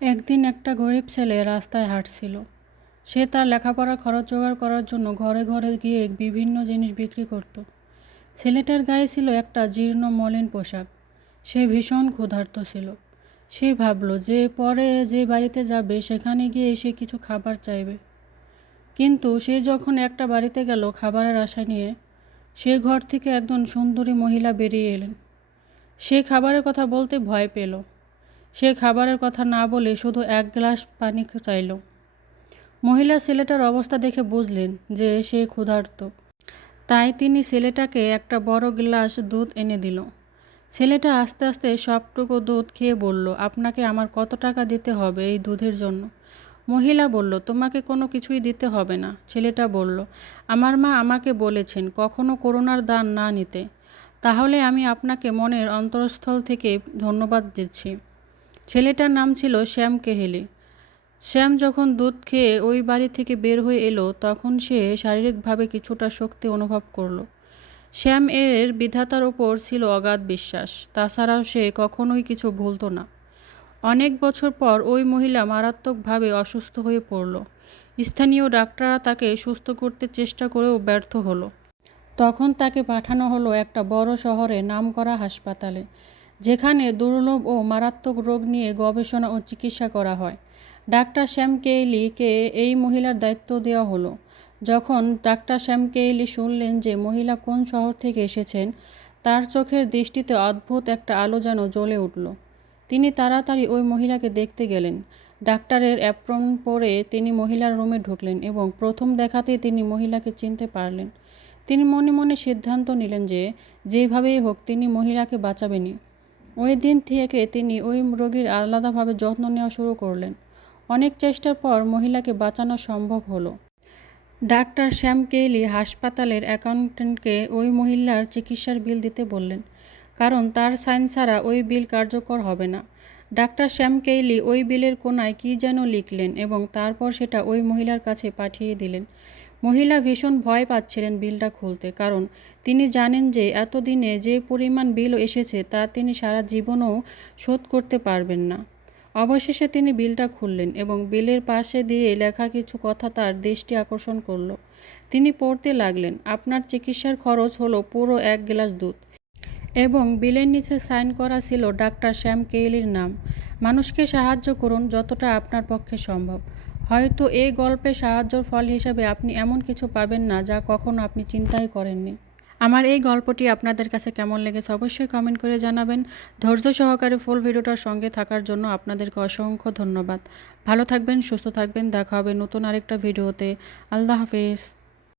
একদিন একটা গরিব ছেলে রাস্তায় হাঁটছিল। সে তার লেখাপড়া খরচ জোগাড় করার জন্য ঘরে ঘরে গিয়ে বিভিন্ন জিনিস বিক্রি করত। ছেলেটার গায়ে ছিল একটা জীর্ণ মলিন পোশাক। সে ভীষণ ক্ষুধার্ত ছিল। সে ভাবল, যে পরে যে বাড়িতে যাবে, সেখানে গিয়ে সে কিছু খাবার চাইবে। কিন্তু সে যখন একটা বাড়িতে গেল খাবারের আশা নিয়ে, সে ঘর থেকে একজন সুন্দরী মহিলা বেরিয়ে এলেন। সে খাবারের কথা বলতে ভয় পেল। সে খাবারের কথা না বলে শুধু এক গ্লাস পানি চাইল। মহিলা ছেলেটার অবস্থা দেখে বুঝলেন যে সে ক্ষুধার্ত। তাই তিনি ছেলেটাকে একটা বড় গ্লাস দুধ এনে দিল। ছেলেটা আস্তে আস্তে সবটুকু দুধ খেয়ে বলল, আপনাকে আমার কত টাকা দিতে হবে এই দুধের জন্য? মহিলা বলল, তোমাকে কোনো কিছুই দিতে হবে না। ছেলেটা বলল, আমার মা আমাকে বলেছেন কখনো করোনার দান না নিতে। তাহলে আমি আপনাকে মনের অন্তরস্থল থেকে ধন্যবাদ দিচ্ছি। ছেলেটার নাম ছিল শ্যাম কেহেলি। শ্যাম যখন দুধ খেয়ে ওই বাড়ি থেকে বের হয়ে এলো, তখন সে শারীরিকভাবে কিছুটা শক্তি অনুভব করল। শ্যাম এর বিধাতার ওপর ছিল অগাধ বিশ্বাস, তাছাড়াও সে কখনোই কিছু ভুলতো না। অনেক বছর পর ওই মহিলা মারাত্মকভাবে অসুস্থ হয়ে পড়ল। স্থানীয় ডাক্তাররা তাকে সুস্থ করতে চেষ্টা করেও ব্যর্থ হলো। তখন তাকে পাঠানো হলো একটা বড় শহরে নামকরা হাসপাতালে। যেখানে দুর্লভ ও মারাত্মক রোগ নিয়ে গবেষণা ও চিকিৎসা করা হয়। ডাক্তার শ্যাম কেইলিকে এই মহিলার দায়িত্ব দেওয়া হলো। যখন ডাক্তার শ্যাম কেইলি শুনলেন যে মহিলা কোন শহর থেকে এসেছেন, তার চোখের দৃষ্টিতে অদ্ভুত একটা আলো যেন জ্বলে উঠল। তিনি তাড়াতাড়ি ওই মহিলাকে দেখতে গেলেন। ডাক্তারের অ্যাপ্রন পরে তিনি মহিলার রুমে ঢুকলেন এবং প্রথম দেখাতেই তিনি মহিলাকে চিনতে পারলেন। তিনি মনে মনে সিদ্ধান্ত নিলেন যে, যেভাবেই হোক, তিনি মহিলাকে বাঁচাবেনই। ওই দিন থেকে তিনি ওই রোগীর আলাদাভাবে যত্ন নেওয়া শুরু করলেন। অনেক চেষ্টার পর মহিলাকে বাঁচানো সম্ভব হলো। ডাক্তার শ্যাম কেইলি হাসপাতালের অ্যাকাউন্টেন্টকে ওই মহিলার চিকিৎসার বিল দিতে বললেন, কারণ তার সাইন ছাড়া ওই বিল কার্যকর হবে না। ডাক্তার শ্যাম কেইলি ওই বিলের কোনায় কী যেন লিখলেন এবং তারপর সেটা ওই মহিলার কাছে পাঠিয়ে দিলেন। মহিলা ভীষণ ভয় পাচ্ছিলেন বিলটা খুলতে, কারণ তিনি জানেন যে এতদিনে যে পরিমাণ বিল এসেছে তা তিনি সারা জীবনও শোধ করতে পারবেন না। অবশেষে তিনি বিলটা খুললেন এবং বিলের পাশে দিয়ে লেখা কিছু কথা তার দৃষ্টি আকর্ষণ করল। তিনি পড়তে লাগলেন, আপনার চিকিৎসার খরচ হলো পুরো এক গ্লাস দুধ। এবং বিলের নিচে সাইন করা ছিল ডাক্তার শ্যাম কেইলির নাম। মানুষকে সাহায্য করুন যতটা আপনার পক্ষে সম্ভব। হয়তো এই গল্পে সাহায্যর ফল হিসাবে আপনি এমন কিছু পাবেন না যা কখনো আপনি চিন্তাই করেননি। আমার এই গল্পটি আপনাদের কাছে কেমন লেগেছে অবশ্যই কমেন্ট করে জানাবেন। ধৈর্য সহকারে ফুল ভিডিওটার সঙ্গে থাকার জন্য আপনাদেরকে অসংখ্য ধন্যবাদ। ভালো থাকবেন, সুস্থ থাকবেন, দেখা হবে নতুন আরেকটা ভিডিওতে। আল্লাহ হাফেজ।